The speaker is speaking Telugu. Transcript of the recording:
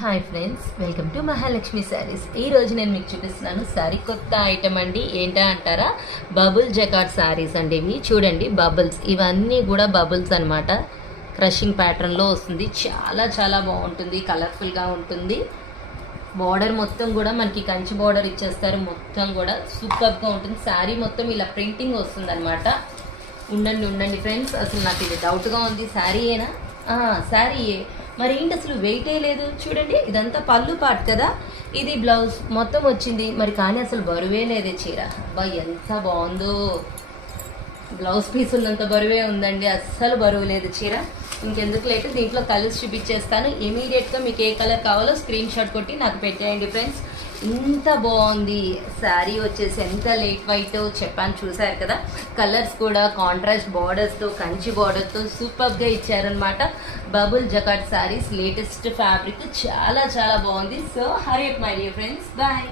Hi friends, welcome to Mahalakshmi saris. ఈరోజు నేను మీకు చూపిస్తున్నాను సరికొత్త ఐటమ్ అండి. ఏంటా అంటారా, బబుల్ జకార్డ్ శారీస్ అండి. ఇవి చూడండి, బబుల్స్, ఇవన్నీ కూడా బబుల్స్ అనమాట. క్రషింగ్ ప్యాటర్న్లో వస్తుంది. చాలా చాలా బాగుంటుంది, కలర్ఫుల్గా ఉంటుంది. బార్డర్ మొత్తం కూడా మనకి కంచి బార్డర్ ఇచ్చేస్తారు. మొత్తం కూడా సూపర్గా ఉంటుంది. శారీ మొత్తం ఇలా ప్రింటింగ్ వస్తుంది అనమాట. ఉండండి ఫ్రెండ్స్, అసలు నాకు ఇది డౌట్గా ఉంది. శారీయేనా? శారీయే. మరి ఏంటి అసలు వెయిటే లేదు. చూడండి, ఇదంతా పళ్ళు పాటు కదా, ఇది బ్లౌజ్ మొత్తం వచ్చింది. మరి కానీ అసలు బరువే లేదే చీర. అబ్బా ఎంత బాగుందో. బ్లౌజ్ పీస్ ఉన్నంత బరువే ఉందండి, అస్సలు బరువు లేదు చీర. ఇంకెందుకు లేక దీంట్లో కలర్స్ చూపించేస్తాను. ఇమీడియట్గా మీకు ఏ కలర్ కావాలో స్క్రీన్ షాట్ కొట్టి నాకు పెట్టేయండి ఫ్రెండ్స్. ఇంత బాగుంది శారీ వచ్చేసి, ఎంత లైట్ వైట్ చెప్పాను, చూసారు కదా. కలర్స్ కూడా కాంట్రాస్ట్ బార్డర్స్తో, కంచి బార్డర్తో సూపర్గా ఇచ్చారనమాట. Bubble jacquard saris, latest fabric, చాలా చాలా బాగుంది. So hurry up my dear friends, bye.